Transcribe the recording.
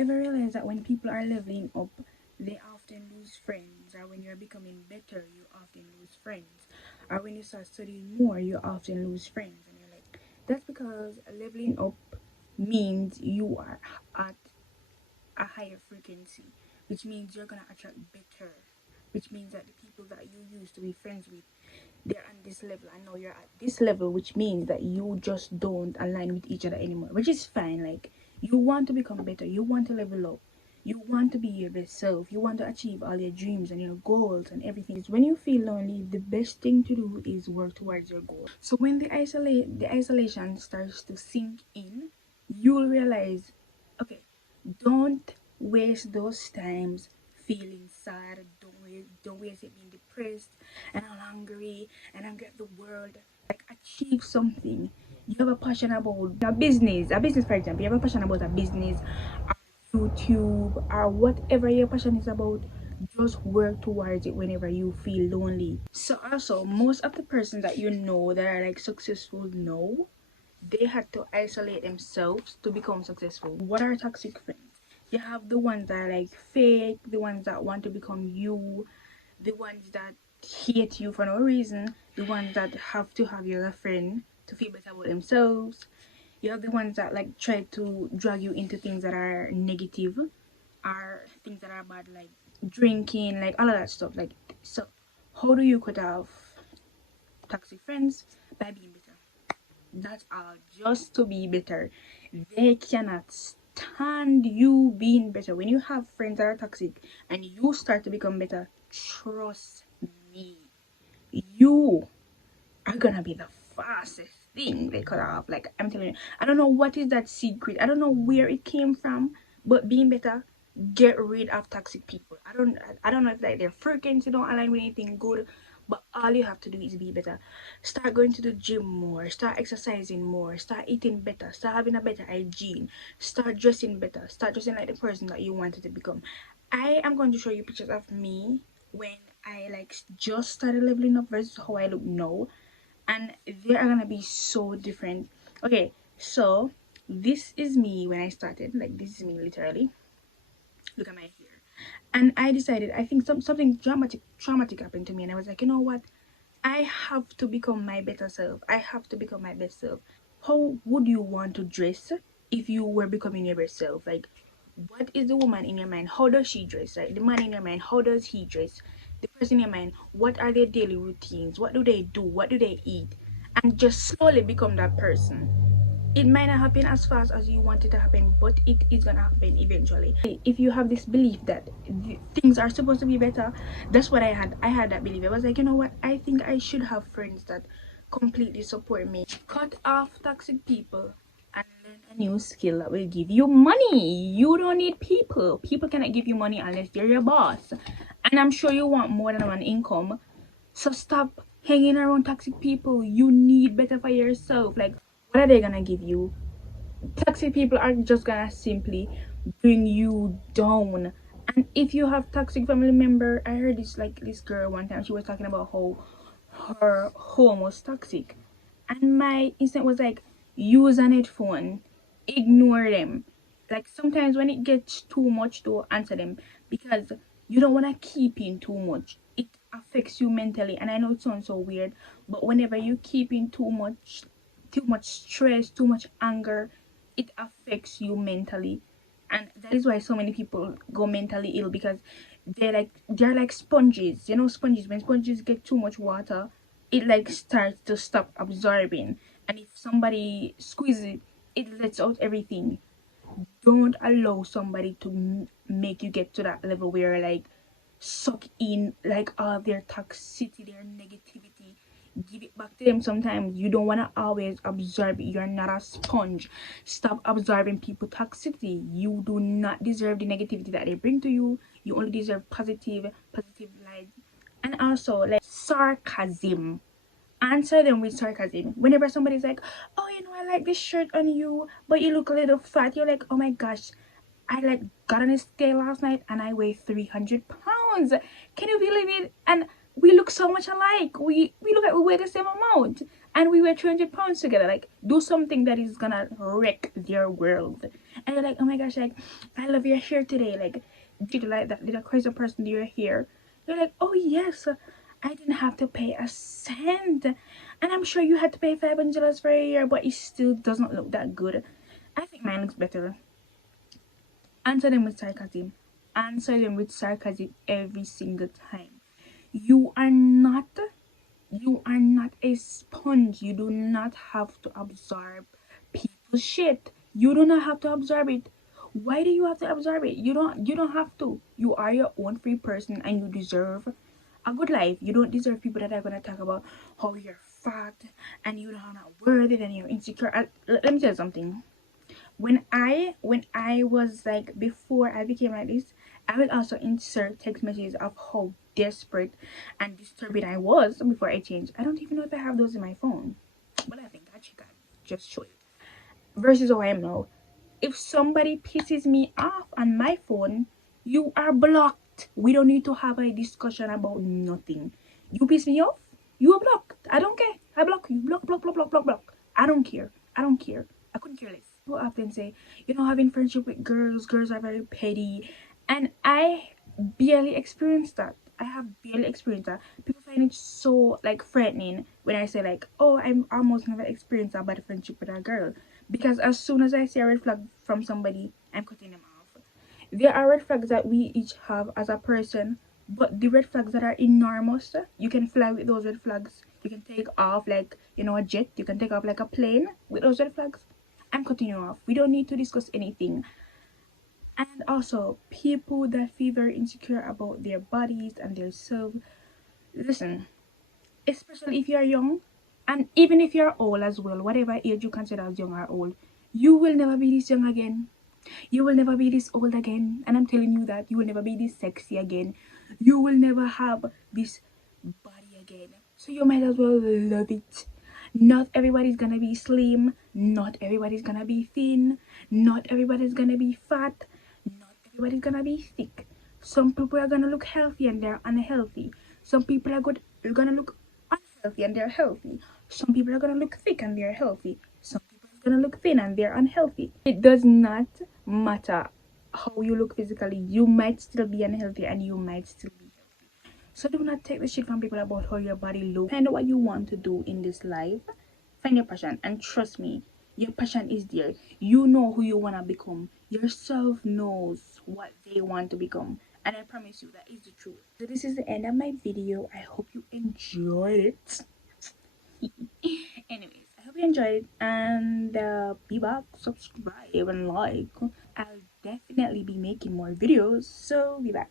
ever realize that when people are leveling up, they often lose friends, or when you're becoming better, you often lose friends, or when you start studying more, you often lose friends, and you're like, that's because leveling up means you are at a higher frequency, which means you're gonna attract better, which means that the people that you used to be friends with, they're on this level and now you're at this level, which means that you just don't align with each other anymore, which is fine. Like, you want to become better, you want to level up, you want to be your best self, you want to achieve all your dreams and your goals and everything. Is when you feel lonely, the best thing to do is work towards your goal. So when the isolation starts to sink in, you'll realize, okay, don't waste those times feeling sad. Don't waste it being depressed and I'm hungry and I'm at the world. Like, achieve something. You have a passion about a business for example. You have a passion about a business, or YouTube, or whatever your passion is about. Just work towards it whenever you feel lonely. So also, most of the persons that you know that are like successful now, they had to isolate themselves to become successful. What are toxic friends? You have the ones that are like fake, the ones that want to become you, the ones that hate you for no reason, the ones that have to have you as a friend to feel better about themselves. You have the ones that like try to drag you into things that are negative, or things that are bad, like drinking, like all of that stuff. Like, so how do you cut off toxic friends? By being better. That's all, just to be better. They cannot stand you being better. When you have friends that are toxic and you start to become better, trust me, you are gonna be the fastest thing they cut off. Like, I'm telling you, I don't know what is that secret, I don't know where it came from, but being better, get rid of toxic people. I don't know if like their frequency don't align with anything good, but all you have to do is be better. Start going to the gym more, start exercising more, start eating better, start having a better hygiene, start dressing better, start dressing like the person that you wanted to become. I am going to show you pictures of me when I like just started leveling up versus how I look now, and they are gonna be so different. Okay, so this is me when I started. Like, this is me literally. Look at my hair. And I decided, I think something traumatic happened to me, and I was like, you know what, I have to become my better self. I have to become my best self. How would you want to dress if you were becoming your best self? Like, what is the woman in your mind? How does she dress? Like, the man in your mind, how does he dress? The person in your mind, what are their daily routines? What do they do? What do they eat? And just slowly become that person. It might not happen as fast as you want it to happen, but it is gonna happen eventually. If you have this belief that things are supposed to be better, that's what I had that belief. I was like, you know what, I think I should have friends that completely support me. Cut off toxic people and learn a new skill that will give you money. You don't need people cannot give you money unless they're your boss, and I'm sure you want more than one income. So stop hanging around toxic people. You need better for yourself. Like, what are they gonna give you? Toxic people are just gonna simply bring you down. And if you have toxic family member, I heard this girl one time, she was talking about how her home was toxic, and my instinct was like, use an headphone, ignore them. Like, sometimes when it gets too much, to answer them, because you don't want to keep in too much. It affects you mentally, and I know it sounds so weird, but whenever you keep in too much stress, too much anger, it affects you mentally. And that is why so many people go mentally ill, because they're like sponges. You know, sponges, when sponges get too much water, it like starts to stop absorbing, and if somebody squeezes it, it lets out everything. Don't allow somebody to make you get to that level where like suck in like all their toxicity, their negativity. Give it back to them. Sometimes you don't want to always absorb it. You're not a sponge. Stop absorbing people toxicity. You do not deserve the negativity that they bring to you. You only deserve positive light. And also, like, sarcasm, answer them with sarcasm. Whenever somebody's like, oh, I like this shirt on you, but you look a little fat, you're like, oh my gosh, I like got on a scale last night and I weigh 300 pounds. Can you believe it? And we look so much alike. We look like we weigh the same amount. and we were 300 pounds together. Like, do something that is gonna wreck their world. And they're like, oh my gosh, like, I love your hair today. Like, did you like that? Did a crazy person do your hair? You're like, oh yes, I didn't have to pay a cent. And I'm sure you had to pay $500 for a year, but it still doesn't look that good. I think mine looks better. Answer them with sarcasm. Answer them with sarcasm every single time. You are not a sponge. You do not have to absorb people's shit. You do not have to absorb it. Why do you have to absorb it? You don't have to. You are your own free person and you deserve a good life. You don't deserve people that are gonna talk about how you're fat and you're not worth it and you're insecure. Let me tell you something. When I was like, before I became like this, I will also insert text messages of how desperate and disturbing I was before I changed. I don't even know if I have those in my phone, but I think I should just show you. Versus how I am now. If somebody pisses me off on my phone, you are blocked. We don't need to have a discussion about nothing. You piss me off, you are blocked. I don't care. I block you. Block, block, block, block, block, block. I don't care. I don't care. I couldn't care less. People often say, having friendship with girls are very petty. And I barely experienced that. I have barely experienced that. People find it so like threatening when I say like, oh, I'm almost never experienced a bad friendship with a girl. Because as soon as I see a red flag from somebody, I'm cutting them off. There are red flags that we each have as a person, but the red flags that are enormous, you can fly with those red flags. You can take off like, a jet. You can take off like a plane with those red flags. I'm cutting you off. We don't need to discuss anything. And also, people that feel very insecure about their bodies and their self, listen, especially if you're young, and even if you're old as well, whatever age you consider as young or old, you will never be this young again. You will never be this old again. And I'm telling you that you will never be this sexy again. You will never have this body again. So you might as well love it. Not everybody's gonna be slim. Not everybody's gonna be thin. Not everybody's gonna be fat. Not everybody's gonna be thick. Some people are gonna look healthy and they're unhealthy. Some people are gonna look unhealthy and they're healthy. Some people are gonna look thick and they're healthy. Some people are gonna look thin and they're unhealthy. It does not matter how you look physically. You might still be unhealthy and you might still be healthy. So do not take the shit from people about how your body looks. Find out what you want to do in this life. Find your passion, and trust me, your passion is there. You know who you wanna become. Yourself knows what they want to become. And I promise you that is the truth. So this is the end of my video. I hope you enjoyed it. Anyways, I hope you enjoyed it, and be back, subscribe and like. I'll definitely be making more videos, so be back.